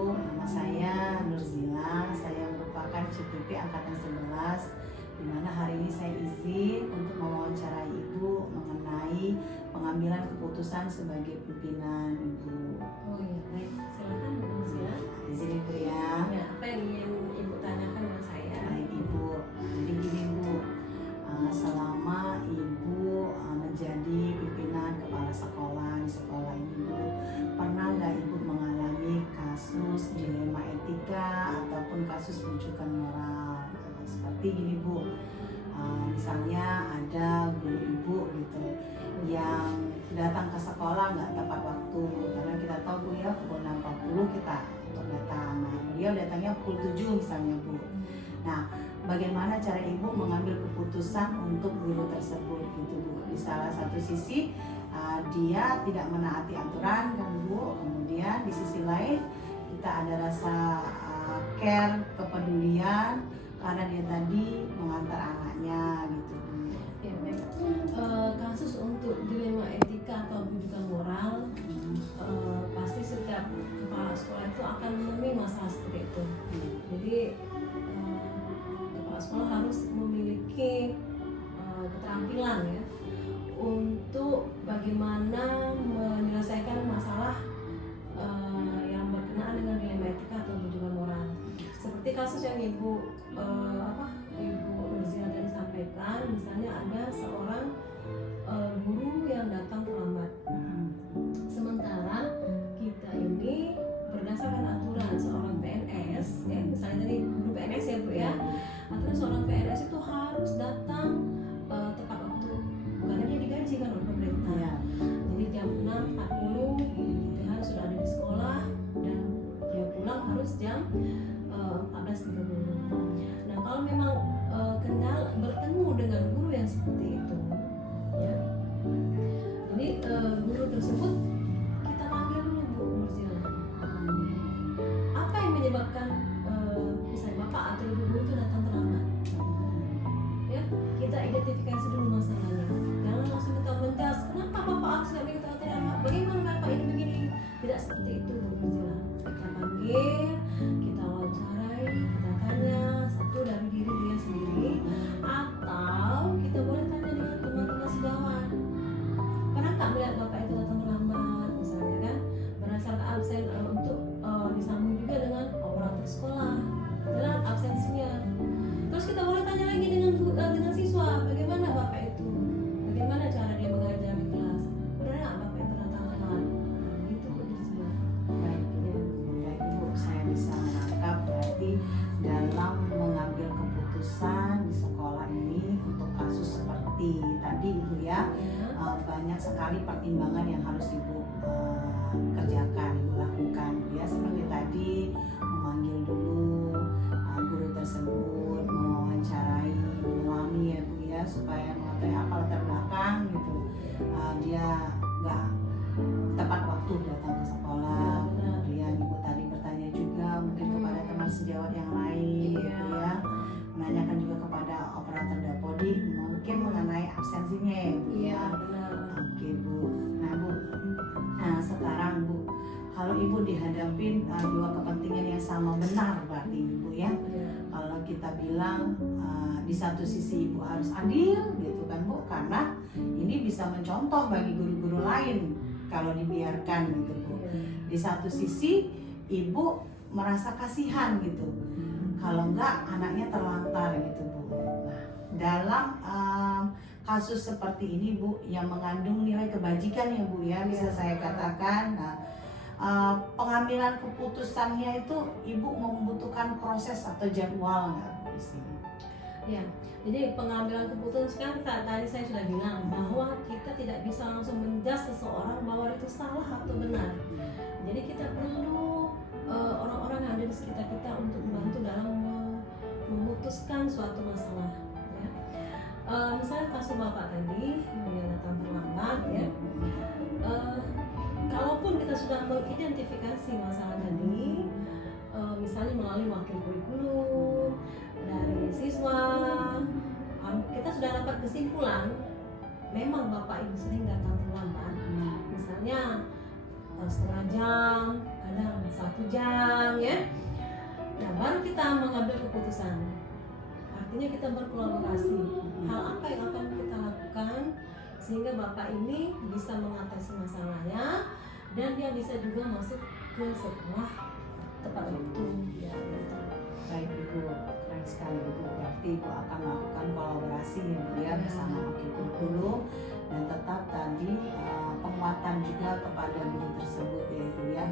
Ibu, nama saya Nurzila, saya merupakan CPP Angkatan 11, di mana hari ini saya izin untuk mewawancarai Ibu mengenai pengambilan keputusan sebagai pimpinan Ibu. Oh iya, baik. Silakan Bu Nurzila. Izin Ibu ya. Ya, apa yang ingin Ibu tanyakan sama saya? Baik Ibu, jadi gini Bu, selama Ibu menjadi pimpinan kepala sekolah di sekolah ini Bu, pernah nggak Ibu mengalami kasus dilema etika ataupun kasus rujukan moral? Seperti gini Bu, misalnya ada guru Ibu gitu yang datang ke sekolah nggak tepat waktu, karena kita tahu Bu ya pukul 6.40 kita untuk datang. Nah, dia datangnya pukul 7 misalnya Bu. Nah, bagaimana cara Ibu mengambil keputusan untuk guru tersebut gitu Bu? Di salah satu sisi dia tidak menaati aturan kan Bu, kemudian di sisi lain kita ada rasa care, kepedulian karena dia tadi mengantar anaknya gitu Bu. Ya, baik. Kasus untuk dilema etika atau rujukan moral, pasti setiap kepala sekolah itu akan menemui masalah seperti itu. Jadi kepala sekolah harus memiliki keterampilan ya untuk bagaimana menyelesaikan masalah yang berkenaan dengan dilema etika atau rujukan moral. Seperti kasus yang Ibu Nurzila tadi sampaikan, misalnya ada seorang guru yang datang terlambat. Sementara kita ini berdasarkan aturan seorang PNS, ya, misalnya tadi guru PNS ya Bu ya, aturan seorang PNS itu harus datang tepat waktu, karena dia digaji kan oleh pemerintah. Ya. Jadi jam 6.40 dia harus sudah ada di sekolah dan dia pulang harus jam 14.30. Nah, kalau memang bertemu dengan guru yang seperti itu, ya, jadi guru tersebut kita panggil dulu Bu Nurzila. Apa yang menyebabkan misalnya Bapak atau Ibu guru itu datang terlambat? Ya, kita identifikasi dulu masalahnya. Jangan langsung kita menjas, kenapa Bapak harus nggak begitu terlambat? Bagaimana Bapak ini begini? Tidak seperti itu Bu Nurzila. Kita panggil, kita wawancarai, kita tanya satu dari diri dia sendiri, atau kita boleh tanya dengan teman-teman sejawat. Pernah nggak melihat Bapak itu datang terlambat, misalnya kan? Berdasarkan absen untuk disambung juga dengan operator sekolah, dengan absensinya. Terus kita boleh tanya lagi dengan siswa, bagaimana Bapak itu? Bagaimana cara dia mengajar di kelas? Benar nggak Bapak itu datang telat? Gitu Bu Nurzila. Baik Ibu, saya bisa menangkap berarti dalam mengambil keputusan di sekolah ini untuk kasus seperti tadi Ibu ya, banyak sekali pertimbangan yang harus Ibu kerjakan, Ibu lakukan ya, seperti tadi memanggil dulu guru tersebut, mewawancarai, menyelami ya Bu ya, supaya mengetahui apa latar belakang gitu, dia nggak tepat waktu datang ke sekolah. Kemudian Ibu tadi bertanya juga mungkin kepada teman sejawat yang lain gitu ya, menanyakan juga kepada operator Dapodi mungkin mengenai absensinya ya Bu Iya, ya. benar. Oke Bu. Nah Bu, sekarang Bu, kalau Ibu dihadapin dua kepentingan yang sama, benar berarti Ibu ya. Kalau kita bilang di satu sisi Ibu harus adil gitu kan Bu, karena ini bisa mencontoh bagi guru-guru lain kalau dibiarkan gitu Bu. Di satu sisi Ibu merasa kasihan gitu, kalau enggak anaknya terlantar gitu Bu. Nah, dalam kasus seperti ini Bu, yang mengandung nilai kebajikan ya Bu ya, bisa saya katakan. Nah, pengambilan keputusannya itu Ibu membutuhkan proses atau jadwal nggak Bu di sini? Ya, jadi pengambilan keputusan kan tadi saya sudah bilang bahwa kita tidak bisa langsung menjas seseorang bahwa itu salah atau benar. Jadi kita perlu orang-orang yang ada di sekitar kita untuk membantu dalam memutuskan suatu masalah. Ya. Misalnya kasus Bapak tadi yang datang terlambat, ya. Kalaupun kita sudah mengidentifikasi masalah tadi, misalnya melalui wakil kurikulum dari siswa, kita sudah dapat kesimpulan memang Bapak Ibu sering datang terlambat, misalnya setengah jam, kadang 1 jam ya. Nah baru kita mengambil keputusan. Artinya kita berkolaborasi. Hal apa yang akan kita lakukan sehingga bapak ini bisa mengatasi masalahnya dan dia bisa juga masuk ke sekolah tepat waktu. Ya, gitu. Baik Ibu, keren sekali Ibu. Berarti Ibu akan melakukan kolaborasi ya Bu ya bersama Oki Kurikulum dan tetap tadi penguatan juga kepada guru tersebut ya Ibu ya.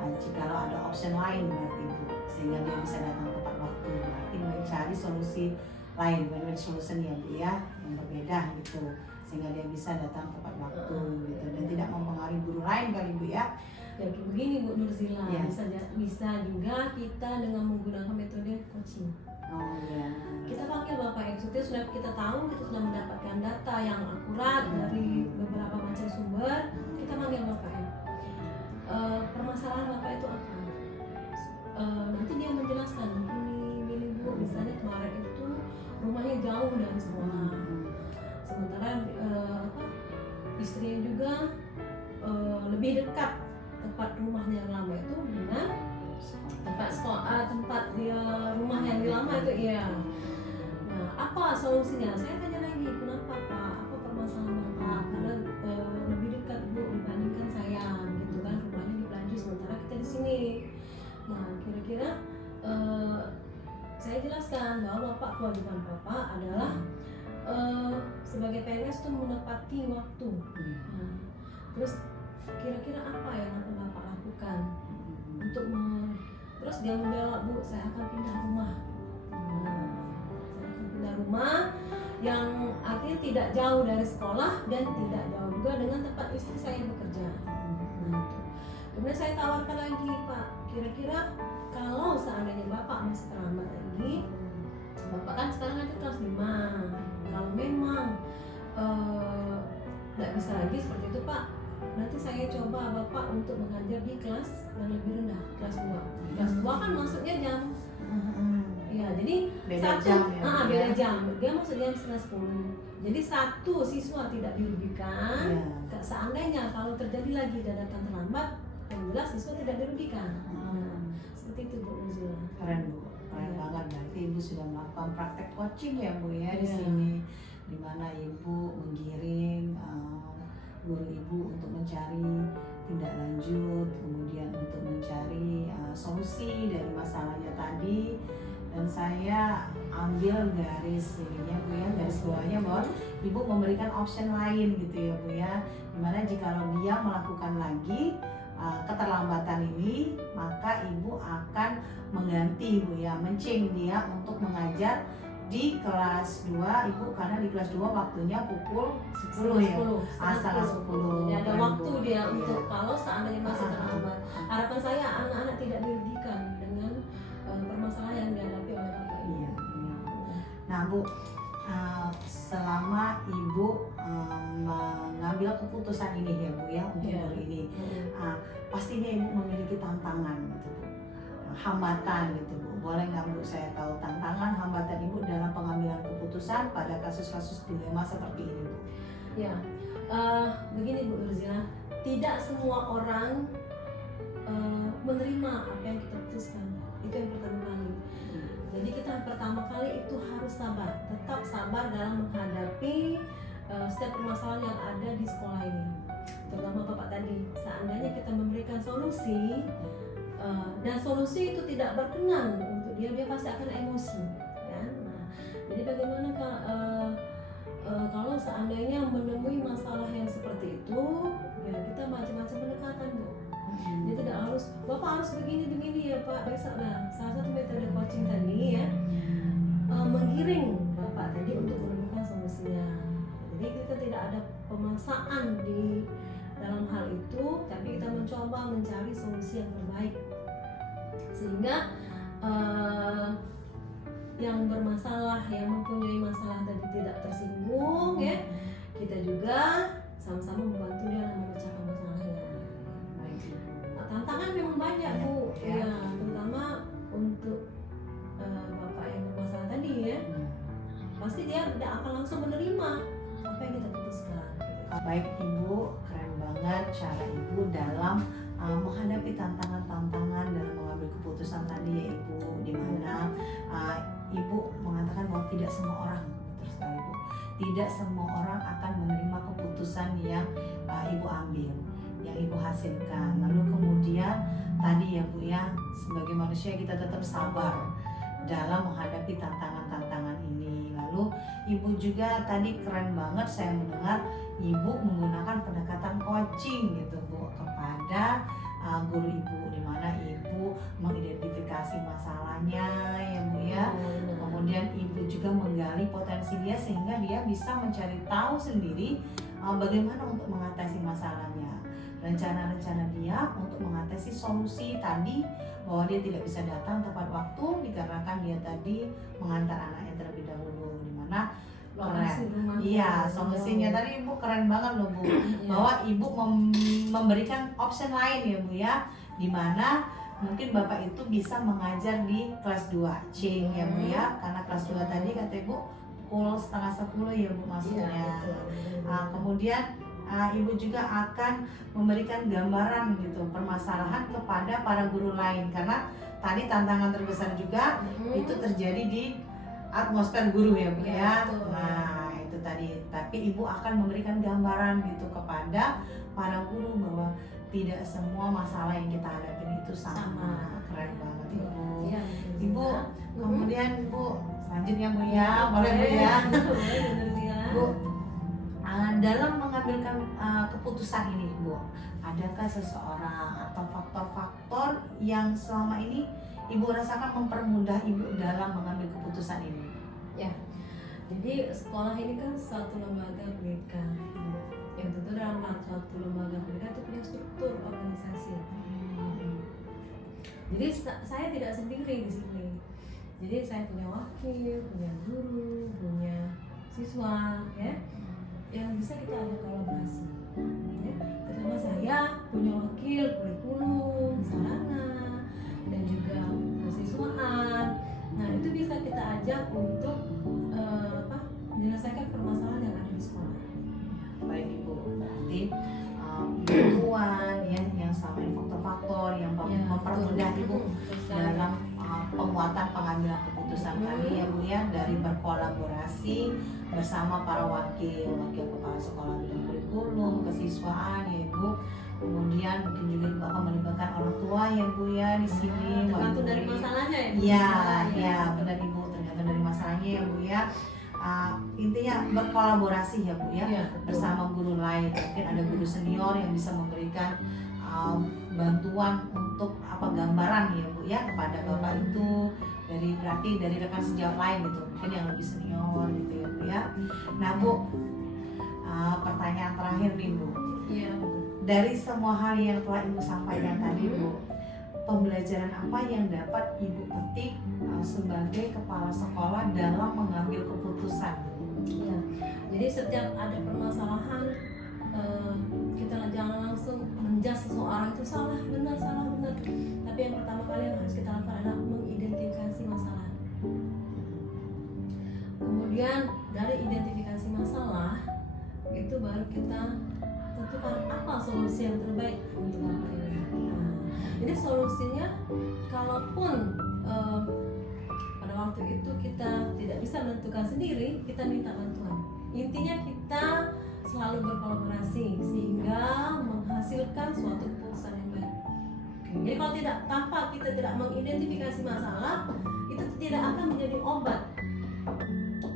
Jikalau ada option lain berarti Ibu sehingga dia bisa datang tepat waktu. Berarti mencari solusi lain, win-win solution ya Bu ya yang berbeda gitu sehingga dia bisa datang tepat waktu gitu dan tidak mempengaruhi guru lain kali Bu ya. Ya begini Bu Nurzila, Ya. bisa juga kita dengan menggunakan metode coaching. Oh ya. Kita panggil Bapak Eksekutif, sudah kita tahu, kita sudah mendapatkan data yang akurat dari beberapa macam sumber. Kita panggil Bapak ya. Permasalahan Bapak itu apa? Nanti dia menjelaskan ini Bu, misalnya kemarin itu rumahnya jauh dari sekolah. Sementara istrinya juga lebih dekat tempat rumahnya yang lama itu dengan tempat sekolah, tempat dia rumah yang lama itu ya. Nah, apa solusinya? Saya tanya lagi, kenapa Pak? Apa permasalahan Bapak? Karena lebih dekat Bu dibandingkan saya, gitu kan? Rumahnya di Pelanju, sementara kita di sini. Nah, kira-kira saya jelaskan bahwa Bapak, kewajiban Bapak adalah sebagai PNS itu menepati waktu. Nah, terus kira-kira apa yang akan Bapak lakukan untuk terus dia menjawab, Bu, saya akan pindah rumah. Saya akan pindah rumah yang artinya tidak jauh dari sekolah dan tidak jauh juga dengan tempat istri saya bekerja. Nah, kemudian saya tawarkan lagi, Pak, kira-kira kalau seandainya Bapak masih terlambat lagi, Bapak kan sekarang ada kelas 5. Kalau memang nggak bisa lagi seperti itu Pak, nanti saya coba Bapak untuk mengajar di kelas yang lebih rendah, kelas 2. Kelas 2 kan masuknya jam ya, jadi Beda satu jam ya, beda jam. Dia masuk jam setengah 10. Jadi satu siswa tidak dirugikan. Ya. Seandainya kalau terjadi lagi dan datang terlambat, yang jelas siswa tidak dirugikan. Seperti itu Bu Nurzila. Keren Bu, keren banget. Berarti Ibu sudah melakukan praktek coaching ya Bu ya di Iya. sini, di mana Ibu menggiring guru Ibu untuk mencari tindak lanjut, kemudian untuk mencari solusi dari masalahnya tadi. Dan saya ambil garis ininya Bu ya, garis bawahnya bahwa Ibu memberikan option lain gitu ya Bu ya, dimana jikalau dia melakukan lagi keterlambatan ini, maka Ibu akan mengganti Bu ya, mencing dia untuk mengajar di kelas 2 Ibu, karena di kelas 2 waktunya pukul 10 ya. Setengah 10. Jadi ada waktu dia Iya. untuk kalau seandainya masih terlambat. Harapan saya anak-anak tidak dirugikan dengan permasalahan yang dihadapi oleh Bapak ini. Iya, iya. Nah Bu, selama Ibu mengambil keputusan ini ya Bu ya untuk Iya. guru ini, pastinya Ibu memiliki tantangan gitu Bu, hambatan gitu Bu. Boleh nggak Bu saya tahu tantangan hambatan Ibu dalam pengambilan keputusan pada kasus-kasus dilema seperti ini Bu? Ya, begini Bu Nurzila, tidak semua orang menerima apa yang kita putuskan. Itu yang pertama kali. Jadi kita pertama kali itu harus sabar, tetap sabar dalam menghadapi setiap permasalahan yang ada di sekolah ini. Terutama Bapak tadi, seandainya kita memberikan solusi dan solusi itu tidak berkenan untuk dia pasti akan emosi, ya. Nah, jadi bagaimana kalau seandainya menemui masalah yang seperti itu, ya kita macam-macam pendekatan Bu. Dia tidak harus, Bapak harus begini ya Pak, besok. Nah, salah satu metode coaching tadi ya, menggiring Bapak tadi untuk menemukan solusinya. Jadi kita tidak ada pemaksaan di dalam hal itu, tapi kita mencoba mencari solusi yang terbaik sehingga yang bermasalah, yang mempunyai masalah tadi tidak tersinggung ya, kita juga sama-sama membantu dia dalam memecahkan masalahnya. Tantangan memang banyak Bu, ya, terutama untuk Bapak yang bermasalah tadi ya, pasti dia tidak akan langsung menerima apa yang kita putuskan. Baik Ibu, keren banget cara Ibu dalam menghadapi tantangan-tantangan dalam mengambil keputusan tadi ya Ibu, di mana Ibu mengatakan bahwa tidak semua orang, betul sekali Ibu, tidak semua orang akan menerima keputusan yang Ibu ambil, yang Ibu hasilkan. Lalu kemudian tadi ya Bu ya, sebagai manusia kita tetap sabar dalam menghadapi tantangan-tantangan ini. Lalu Ibu juga tadi keren banget saya mendengar Ibu menggunakan pendekatan coaching gitu Bu kepada guru Ibu, di mana Ibu mengidentifikasi masalahnya ya Bu ya. Kemudian Ibu juga menggali potensi dia sehingga dia bisa mencari tahu sendiri bagaimana untuk mengatasi masalahnya. Rencana-rencana dia untuk mengatasi solusi tadi, bahwa dia tidak bisa datang tepat waktu dikarenakan dia tadi mengantar anaknya terlebih dahulu, di mana keren. Iya, solusinya tadi Ibu keren banget loh Bu, bahwa Ibu memberikan option lain ya Bu ya, di mana mungkin Bapak itu bisa mengajar di kelas 2 Cing ya Bu ya, karena kelas 2 tadi kata Ibu pukul 9:30 ya Bu maksudnya. Kemudian Ibu juga akan memberikan gambaran gitu permasalahan kepada para guru lain, karena tadi tantangan terbesar juga itu terjadi di atmosfer guru ya Bu ya. Nah itu tadi, tapi Ibu akan memberikan gambaran gitu kepada para guru bahwa tidak semua masalah yang kita hadapi itu sama. Keren banget Ibu. Ibu kemudian Ibu selanjutnya Bu ya, boleh Bu ya. Bu, dalam mengambilkan keputusan ini Bu, adakah seseorang atau faktor-faktor yang selama ini Ibu rasakan mempermudah Ibu dalam mengambil keputusan ini? Ya, jadi sekolah ini kan suatu lembaga pendidikan. Yang tentu dalam suatu lembaga pendidikan itu punya struktur organisasi. Jadi saya tidak sendiri di sini. Jadi saya punya wakil, punya guru, punya siswa, ya, yang bisa kita ajak kolaborasi. Ya. Terutama saya punya wakil kurikulum, sarana, dan juga kesiswaan. Nah itu bisa kita ajak untuk menyelesaikan permasalahan yang ada di sekolah. Baik Ibu, berarti bantuan yang selama ini faktor-faktor yang mempermudah Ibu dalam penguatan pengambilan keputusan tadi ya Bu ya, dari berkolaborasi bersama para wakil kepala sekolah bidang kurikulum, kesiswaan ya Ibu. Kemudian mungkin juga Ibu akan melibatkan orang tua ya Bu ya di sini. Tergantung dari masalahnya ya. Iya, benar Ibu, tergantung dari masalahnya ya Bu ya. Intinya berkolaborasi ya Bu ya, bersama guru lain. Mungkin ada guru senior yang bisa memberikan bantuan untuk gambaran ya Bu ya kepada Bapak itu, berarti dari rekan sejawat lain gitu, mungkin yang lebih senior gitu ya Bu ya. Nah Bu, pertanyaan terakhir nih Bu. Iya. Dari semua hal yang telah Ibu sampaikan tadi Bu, pembelajaran apa yang dapat Ibu petik sebagai kepala sekolah dalam mengambil keputusan? Ya, jadi setiap ada permasalahan kita jangan langsung menjudge seseorang itu salah benar. Tapi yang pertama kali yang harus kita lakukan adalah mengidentifikasi masalah. Kemudian dari identifikasi masalah itu baru kita tentukan apa solusi yang terbaik untuk apa ini. Nah, jadi solusinya kalaupun pada waktu itu kita tidak bisa menentukan sendiri, kita minta bantuan. Intinya kita selalu berkolaborasi sehingga menghasilkan suatu keputusan yang baik. Jadi kalau tanpa kita tidak mengidentifikasi masalah, itu tidak akan menjadi obat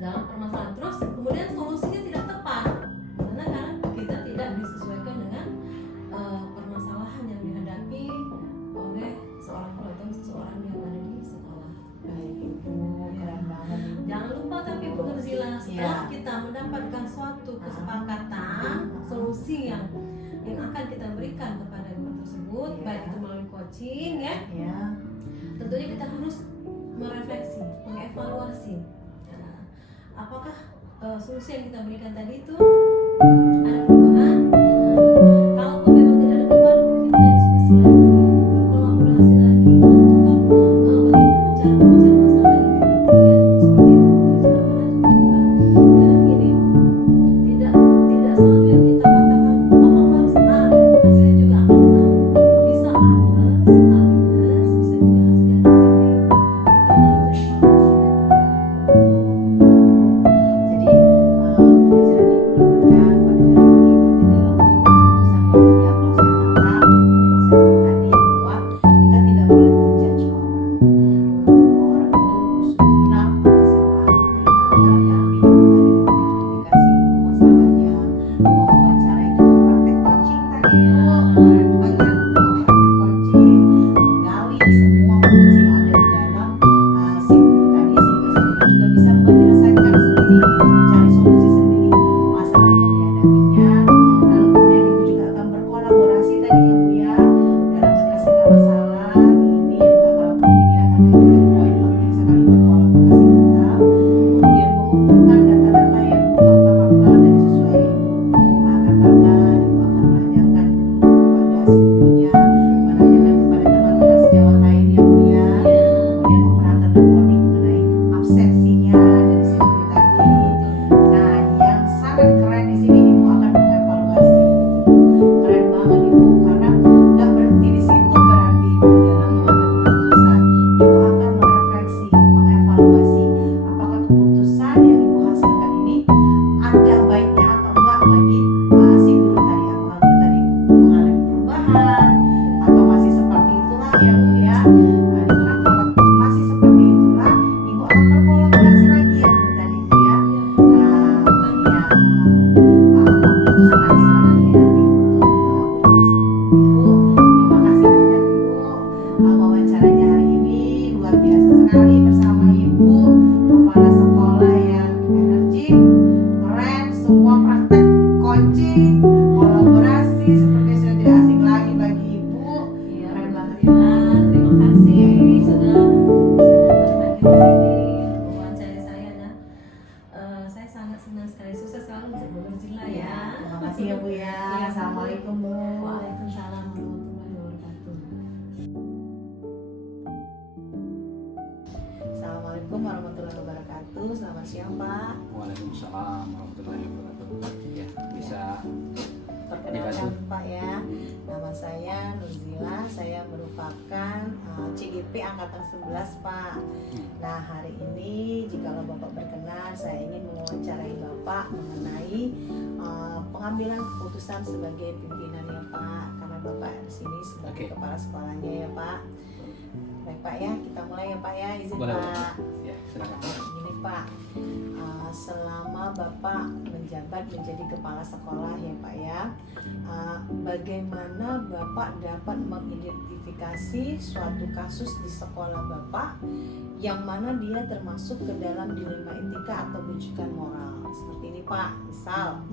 dalam permasalahan. Terus kemudian solusinya tidak tepat karena kita tidak disesuaikan dengan permasalahan yang dihadapi oleh seorang guru atau seseorang yang ada di sekolah. Baik Ibu, keren banget. Jangan lupa tapi Bu Nurzila, setelah kita mendapatkan suatu kesepakatan solusi yang akan kita berikan kepada guru tersebut, baik itu melalui coaching ya, tentunya kita harus merefleksi, mengevaluasi apakah solusi yang kita berikan tadi itu ada perubahan. Kalau memang tidak ada perubahan, kita diskusi lagi, berkolaborasi lagi, menentukan bagaimana cara mencari masalah ini. Ya, seperti itu. Karena gini, tidak selalu yang kita katakan kamu harus A, hasilnya juga akan A. Bisa gitu, mencari solusi sendiri masalah yang dihadapinya. Lalu kemudian ibu juga akan berkolaborasi tadi ya Bu ya, dalam menyelesaikan masalah. Ini yang gak kalah penting ya, kata ibu tadi poin penting sekali berkolaborasi tetap. Kemudian mengumpulkan data-data ya Bu, fakta-fakta dari sesuai ibu katakan. Ibu akan menanyakan kepada si gurunya, menanyakan kepada teman-teman sejawat lain ya Bu ya. Kemudian operator dan coding mengenai absensinya dari si guru tadi. Nah, yang sangat keren di sini ibu akan mengevaluasi gitu. Keren banget ibu, karena nggak berhenti di situ berarti ibu dalam mengambil keputusan. Ibu akan merefleksi, mengevaluasi apakah keputusan yang ibu hasilkan ini ada baiknya atau enggak bagi si guru tadi. Apakah guru tadi mengalami perubahan atau masih seperti itulah ya Bu ya. Nah, dimana kalau masih seperti itulah ibu akan berkolaborasi lagi ya Bu tadi Bu ya. Nah, ya keputusan lagi selanjutnya nanti untuk guru tersebut. Ibu, terima kasih banyak Bu. Wawancaranya hari ini luar biasa sekali bersama Ibu, kepala sekolah yang energik, keren, semua praktek coaching, kolaborasi seperti sudah tidak asing lagi bagi Ibu. Iya, Keren banget Ibu. Alhamdulillah, terima kasih sudah bisa datang hadir di sini wawancara saya dan saya sangat senang sekali, sukses selalu untuk Bu Nurzila ya. Terima kasih ya Bu ya. Assalamualaikum Bu. Waalaikumsalam warahmatullahi wabarakatuh. Assalamualaikum warahmatullahi wabarakatuh. Selamat siang Pak. Waalaikumsalam warahmatullahi wabarakatuh. Ya, bisa Perkenalkan Pak ya, nama saya Nurzila, saya merupakan CGP Angkatan 11 Pak. Nah hari ini jikalau Bapak berkenan, saya ingin mewawancarai Bapak mengenai pengambilan keputusan sebagai pimpinannya Pak, karena Bapak di sini sebagai kepala sekolahnya ya Pak. Baik Pak ya, kita mulai ya Pak ya, izin Boleh, Pak. ya, silakan. Gini Pak, selama Bapak menjabat menjadi kepala sekolah ya Pak ya, bagaimana Bapak dapat mengidentifikasi suatu kasus di sekolah Bapak yang mana dia termasuk ke dalam dilema etika atau rujukan moral seperti ini Pak. Misal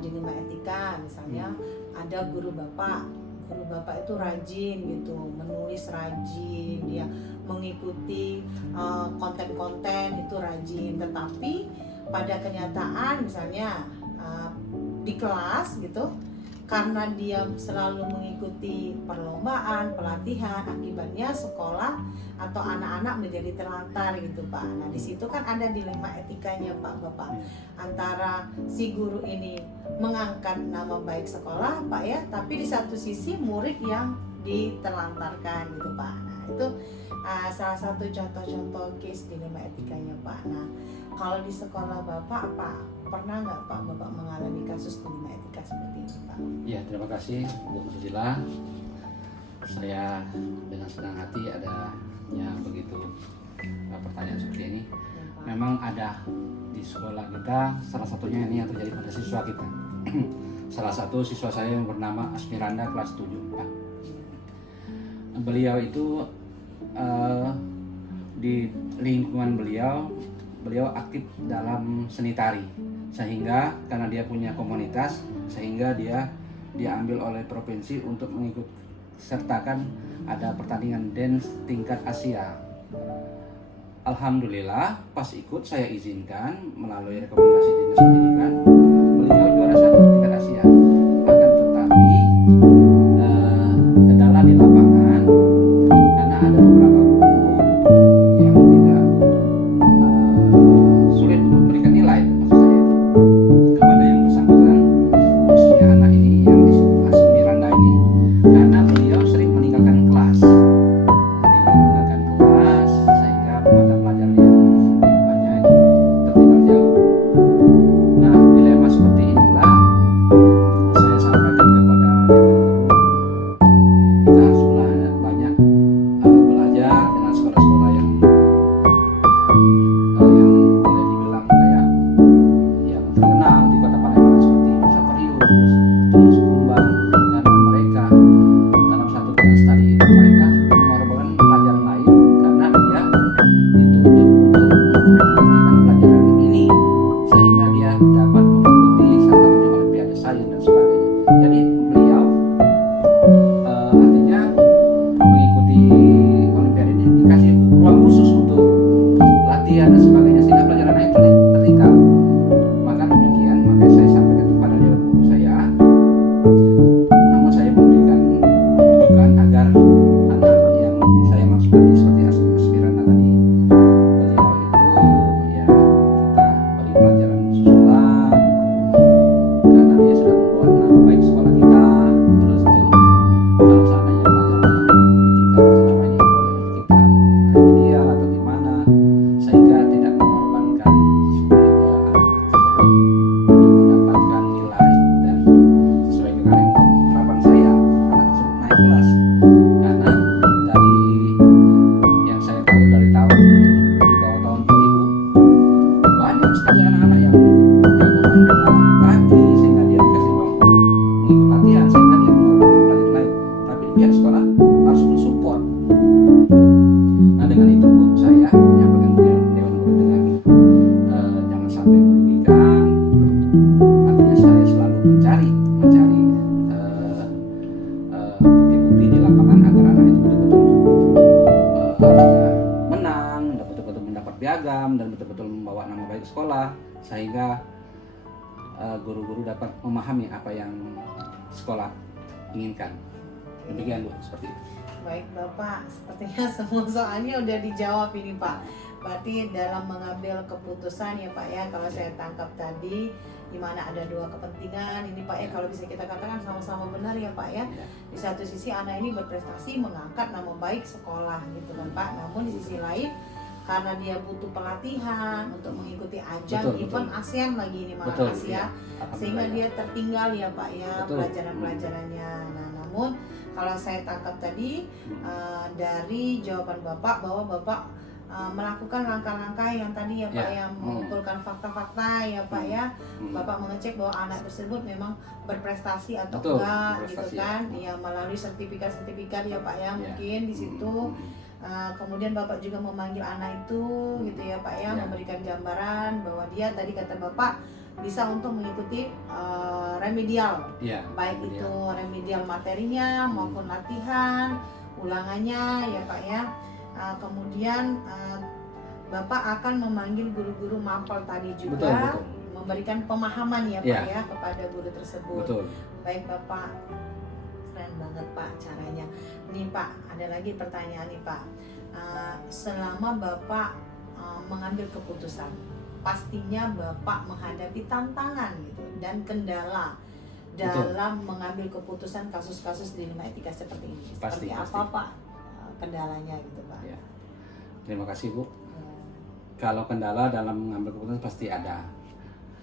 dilema etika, misalnya ada guru Bapak itu rajin gitu, menulis rajin, dia mengikuti konten-konten itu rajin, tetapi pada kenyataan misalnya di kelas gitu, karena dia selalu mengikuti perlombaan, pelatihan, akibatnya sekolah atau anak-anak menjadi terlantar gitu Pak. Nah di situ kan ada dilema etikanya Pak Bapak, antara si guru ini mengangkat nama baik sekolah Pak ya, tapi di satu sisi murid yang diterlantarkan gitu Pak. Nah itu salah satu contoh-contoh case dilema etikanya Pak. Nah kalau di sekolah Bapak pernah nggak Pak Bapak mengalami kasus dilema etika seperti ini Pak? Ya, terima kasih Bu Nurzila. Saya dengan senang hati adanya begitu pertanyaan seperti ini. Memang ada di sekolah kita, salah satunya ini yang terjadi pada siswa kita. Salah satu siswa saya yang bernama Asmiranda kelas 7 Pak. Beliau itu di lingkungan beliau aktif dalam seni tari, sehingga karena dia punya komunitas, sehingga dia diambil oleh provinsi untuk mengikut sertakan ada pertandingan dance tingkat Asia. Alhamdulillah pas ikut saya izinkan melalui rekomendasi dinas pendidikan, beliau juara 1 tingkat Asia. Akan tetapi kendala di lapangan karena ada beberapa guru yang tidak sulit memberikan nilai, maksud saya itu kepada yang bersangkutan, khususnya anak ini yang di Asmiranda ini, karena beliau sering meninggalkan kelas sehingga mata pelajaran yang banyak tertinggal jauh. Nah, dan sebagainya, sehingga pelajaran lain tertinggal. Maka demikian, makanya saya sampaikan kepada dewan guru saya. Namun saya memberikan rujukan agar anak yang saya maksud tadi seperti Asmirana tadi, beliau itu ya kita beri pelajaran susulan karena dia sudah membawa nama baik sekolah kita. Terus itu kalau seandainya pelajaran yang ditinggal selama ini oleh kita remedial atau gimana, sehingga tidak mengorbankan anak tersebut untuk mendapatkan nilai, dan sesuai dengan harapan saya anak tersebut naik kelas. Karena dari yang saya tahu dari tahun di bawah tahun 2000 banyak sekali anak-anak yang jago main bola kaki sehingga dia dikasih uang untuk mengikut latihan sehingga dia melakukan pelajaran lain, tapi pihak sekolah harus mensupport. Nah dengan itu saya menyampaikan ke dewan guru dengan jangan sampai merugikan. Artinya saya selalu mencari bukti-bukti di lapangan agar anak itu betul-betul artinya menang, betul-betul mendapat piagam dan betul-betul membawa nama baik sekolah, sehingga guru-guru dapat memahami apa yang sekolah inginkan. Demikian Bu, seperti itu. Baik Bapak, sepertinya semua soalnya udah dijawab ini Pak. Berarti dalam mengambil keputusan ya Pak ya, kalau saya tangkap tadi, di mana ada dua kepentingan ini Pak ya, kalau bisa kita katakan sama-sama benar ya Pak ya. Di satu sisi anak ini berprestasi mengangkat nama baik sekolah gitu kan Pak, namun di sisi lain karena dia butuh pelatihan untuk mengikuti ajang Betul, event ASEAN lagi ini Malang Betul, Asia, ya. sehingga dia tertinggal ya Pak ya Betul. pelajaran-pelajarannya. Nah namun kalau saya tangkap tadi dari jawaban Bapak bahwa Bapak melakukan langkah-langkah yang tadi ya Pak Ya. yang mengumpulkan fakta-fakta ya Pak ya. Bapak mengecek bahwa anak tersebut memang berprestasi atau Betul, enggak gitu berprestasi, kan ya melalui sertifikat-sertifikat ya Pak ya, mungkin di situ. Kemudian Bapak juga memanggil anak itu gitu ya Pak ya, Ya. memberikan gambaran bahwa dia tadi kata Bapak bisa untuk mengikuti remedial, Ya, baik remedial. itu remedial materinya maupun latihan ulangannya ya Pak ya. Kemudian Bapak akan memanggil guru-guru mapel tadi juga, Betul. memberikan pemahaman ya Pak ya kepada guru tersebut. Betul. Baik Bapak, keren banget Pak caranya. Nih Pak, ada lagi pertanyaan nih Pak. Selama Bapak mengambil keputusan, pastinya Bapak menghadapi tantangan gitu dan kendala dalam mengambil keputusan kasus-kasus di Lima Etika seperti ini. Seperti apa Pak kendalanya gitu Pak? Ya. Terima kasih Bu. Kalau kendala dalam mengambil keputusan pasti ada.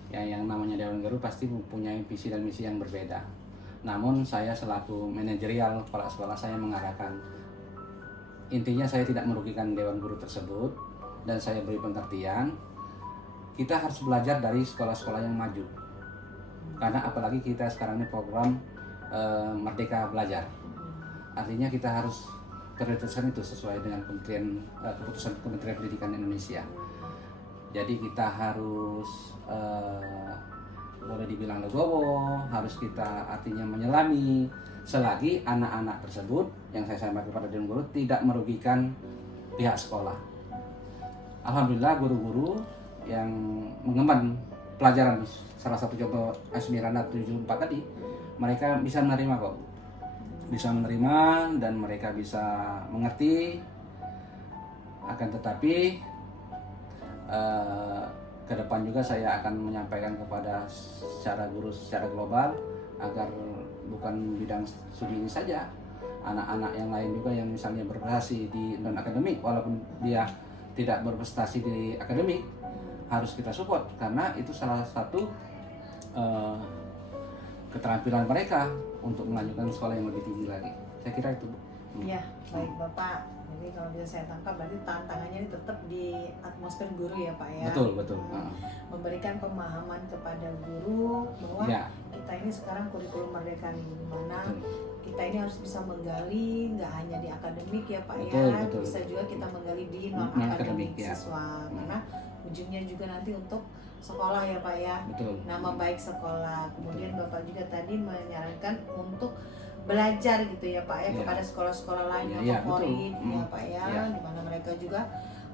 Yang namanya Dewan Guru pasti mempunyai visi dan misi yang berbeda. Namun saya selaku manajerial kepala sekolah, saya mengarahkan, intinya saya tidak merugikan Dewan Guru tersebut, dan saya beri pengertian kita harus belajar dari sekolah-sekolah yang maju. Karena apalagi kita sekarang ini program Merdeka Belajar, artinya kita harus prioritaskan itu sesuai dengan keputusan Kementerian Pendidikan Indonesia. Jadi kita harus boleh dibilang legowo, harus kita artinya menyelami selagi anak-anak tersebut yang saya sampaikan kepada Dewan Guru tidak merugikan pihak sekolah. Alhamdulillah guru-guru yang mengemban pelajaran, salah satu contoh Asmirana 74 tadi, mereka bisa menerima kok, bisa menerima dan mereka bisa mengerti. Akan tetapi ke depan juga saya akan menyampaikan kepada secara guru secara global agar bukan bidang studi ini saja, anak-anak yang lain juga yang misalnya berprestasi di non akademik walaupun dia tidak berprestasi di akademik harus kita support, karena itu salah satu keterampilan mereka untuk melanjutkan sekolah yang lebih tinggi lagi. Saya kira itu Bu. Iya, baik Bapak. Jadi kalau bisa saya tangkap berarti tantangannya ini tetap di atmosfer guru ya Pak ya. Betul. Memberikan pemahaman kepada guru bahwa kita ini sekarang kurikulum merdeka nih, dimana kita ini harus bisa menggali nggak hanya di akademik ya Pak ya, bisa juga kita menggali di non akademik siswa, karena ujungnya juga nanti untuk sekolah ya Pak ya, nama baik sekolah. Kemudian Bapak juga tadi menyarankan untuk belajar gitu ya Pak ya kepada sekolah-sekolah lain yang favorit ya Pak ya, dimana mereka juga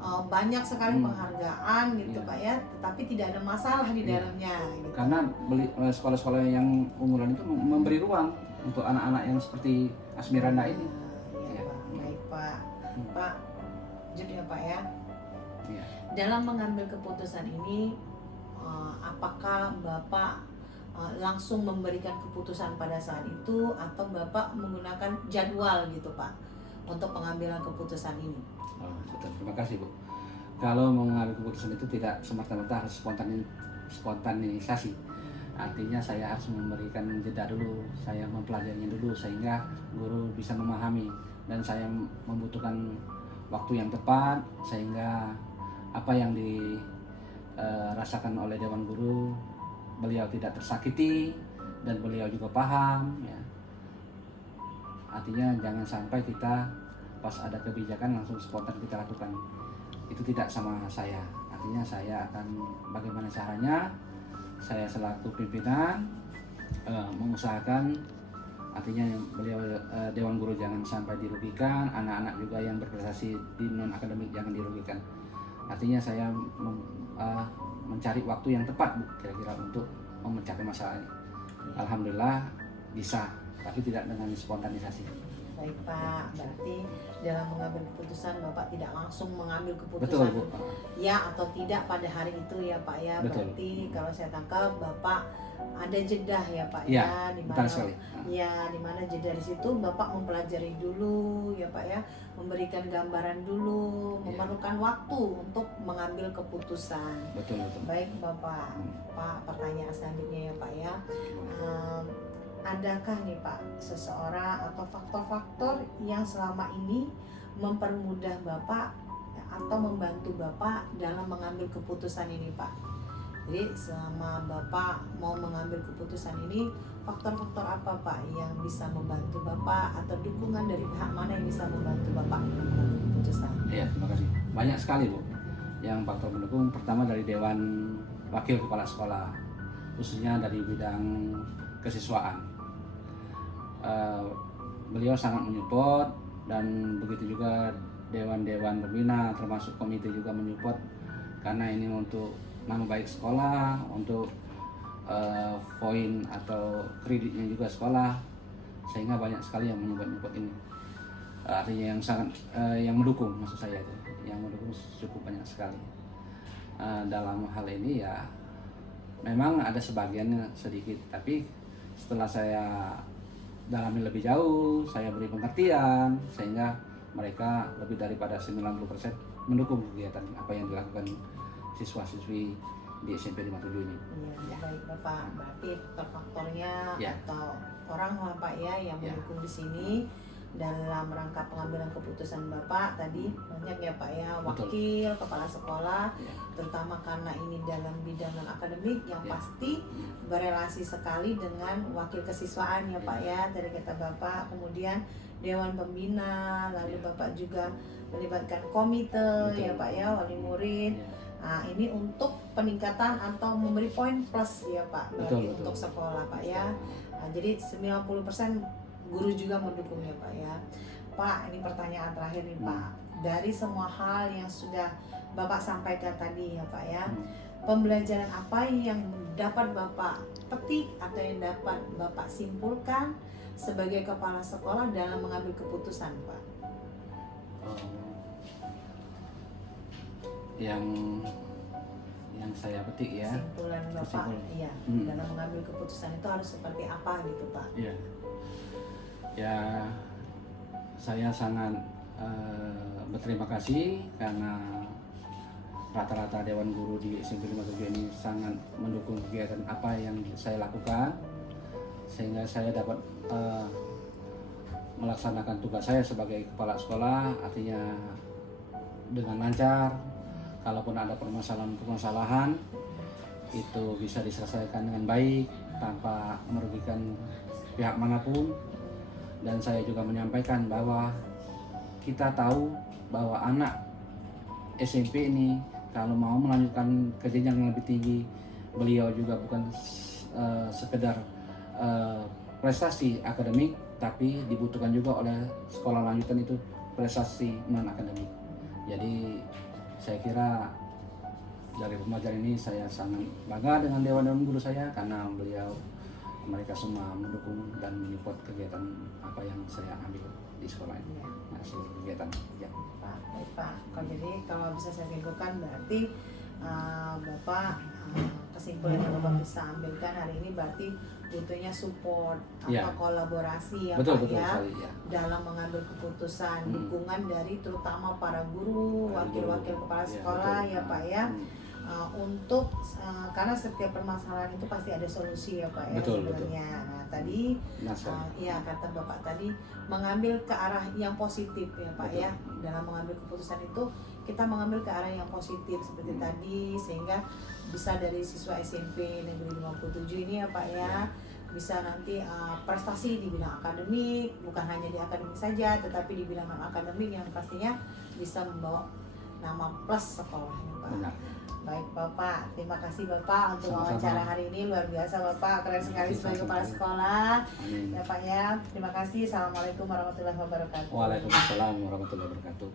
banyak sekali Hmm. penghargaan gitu Iya. Pak ya, tetapi tidak ada masalah di Iya. dalamnya gitu. Karena sekolah-sekolah yang unggulan itu memberi ruang untuk anak-anak yang seperti Asmiranda ini. Iya Iya. Pak, baik Pak. Hmm. Pak, jadi ya Pak ya, Iya. dalam mengambil keputusan ini, apakah Bapak langsung memberikan keputusan pada saat itu atau Bapak menggunakan jadwal gitu Pak untuk pengambilan keputusan ini? Oh, betul. Terima kasih Bu. Kalau mengambil keputusan itu tidak semata-mata harus spontanisasi. Artinya saya harus memberikan jeda dulu, saya mempelajarinya dulu sehingga guru bisa memahami, dan saya membutuhkan waktu yang tepat sehingga apa yang dirasakan oleh Dewan Guru, beliau tidak tersakiti dan beliau juga paham ya. Artinya jangan sampai kita pas ada kebijakan langsung spontan kita lakukan. Itu tidak sama saya. Artinya saya akan bagaimana caranya saya selaku pimpinan mengusahakan, artinya beliau Dewan Guru jangan sampai dirugikan, anak-anak juga yang berprestasi di non akademik jangan dirugikan. Artinya saya mencari waktu yang tepat Bu, kira-kira untuk mencapai masalah ini. Alhamdulillah bisa, tapi tidak dengan spontanisasi. Baik Pak, berarti dalam mengambil keputusan Bapak tidak langsung mengambil Betul keputusan Bu. ya atau tidak pada hari itu ya Pak ya. Betul. Berarti kalau saya tangkap Bapak ada jeda ya Pak Ya, ya, di betul mana sekali. ya di mana jeda di situ Bapak mempelajari dulu ya Pak ya, memberikan gambaran dulu, Ya. memerlukan waktu untuk mengambil keputusan. Betul betul. Baik Bapak, Pak, pertanyaan selanjutnya ya Pak ya. Adakah nih Pak seseorang atau faktor-faktor yang selama ini mempermudah Bapak atau membantu Bapak dalam mengambil keputusan ini Pak? Jadi selama Bapak mau mengambil keputusan ini, faktor-faktor apa Pak yang bisa membantu Bapak atau dukungan dari pihak mana yang bisa membantu Bapak mengambil keputusan? Iya, terima kasih. Banyak sekali Bu yang faktor mendukung. Pertama dari Dewan Wakil Kepala Sekolah, khususnya dari bidang kesiswaan. Beliau sangat menyupport, dan begitu juga dewan-dewan pembina termasuk komite juga menyupport, karena ini untuk nama baik sekolah, untuk poin atau kreditnya juga sekolah, sehingga banyak sekali yang menyupport ini. Artinya yang sangat yang mendukung, maksud saya itu yang mendukung cukup banyak sekali. Dalam hal ini ya memang ada sebagiannya sedikit, tapi setelah saya dalami lebih jauh, saya beri pengertian sehingga mereka lebih daripada 90% mendukung kegiatan apa yang dilakukan siswa-siswi di SMP 57 ini. Iya, baik Bapak. Berarti faktor-faktornya Ya. atau orang lah Pak ya yang Ya. mendukung di sini dalam rangka pengambilan keputusan Bapak tadi banyak ya Pak ya, Betul. wakil kepala sekolah, Ya. terutama karena ini dalam bidang non akademik yang Ya. pasti berelasi sekali dengan wakil kesiswaan ya Pak ya, dari kata Bapak, kemudian dewan pembina, lalu Ya. Bapak juga melibatkan komite Betul. ya Pak ya, wali murid. Ya. Nah, ini untuk peningkatan atau memberi poin plus ya Pak, berarti Betul. untuk sekolah Pak ya. Nah, jadi 90% guru juga mendukung ya Pak ya. Pak, ini pertanyaan terakhir nih Pak. Dari semua hal yang sudah Bapak sampaikan tadi ya Pak ya, pembelajaran apa yang dapat Bapak petik atau yang dapat Bapak simpulkan sebagai kepala sekolah dalam mengambil keputusan Pak? Yang saya petik ya. Kesimpulan Bapak, Kesimpulan. iya, Hmm. dalam mengambil keputusan itu harus seperti apa gitu Pak? Iya. Ya, saya sangat berterima kasih karena rata-rata Dewan Guru di SMP 57 ini sangat mendukung kegiatan apa yang saya lakukan, sehingga saya dapat melaksanakan tugas saya sebagai kepala sekolah, artinya dengan lancar. Kalaupun ada permasalahan itu bisa diselesaikan dengan baik tanpa merugikan pihak manapun. Dan saya juga menyampaikan bahwa kita tahu bahwa anak SMP ini kalau mau melanjutkan ke jenjang yang lebih tinggi, beliau juga bukan sekedar prestasi akademik, tapi dibutuhkan juga oleh sekolah lanjutan itu prestasi non akademik. Jadi saya kira dari pembelajaran ini saya sangat bangga dengan Dewan Guru saya karena mereka semua mendukung dan menyupport kegiatan apa yang saya ambil di sekolah ini. Ya. Nah, seluruh kegiatan. Ya. Pak, baik Pak. Kalau bisa saya simpulkan berarti Bapak kesimpulan yang Bapak bisa ambilkan hari ini berarti butuhnya support Ya. atau kolaborasi ya Betul Pak betul ya sekali ya. dalam mengambil keputusan, Hmm. dukungan dari terutama para guru, Para guru. wakil-wakil kepala Ya, sekolah betul. ya Pak ya. Untuk karena setiap permasalahan itu pasti ada solusi ya Pak ya Betul, sebenarnya. Nah tadi Nah, sekali. ya kata Bapak tadi mengambil ke arah yang positif ya Pak Betul. ya. Dalam mengambil keputusan itu kita mengambil ke arah yang positif seperti tadi sehingga bisa dari siswa SMP Negeri 57 ini ya Pak ya bisa nanti prestasi di bidang akademik, bukan hanya di akademik saja tetapi di bidang non akademik yang pastinya bisa membawa nama plus sekolahnya Pak. Benar. Baik Bapak, terima kasih Bapak untuk Sama-sama. wawancara hari ini, luar biasa Bapak, keren sekali sebagai kepala sekolah Amin. ya Pak ya. Terima kasih, Assalamualaikum warahmatullahi wabarakatuh. Waalaikumsalam warahmatullahi wabarakatuh.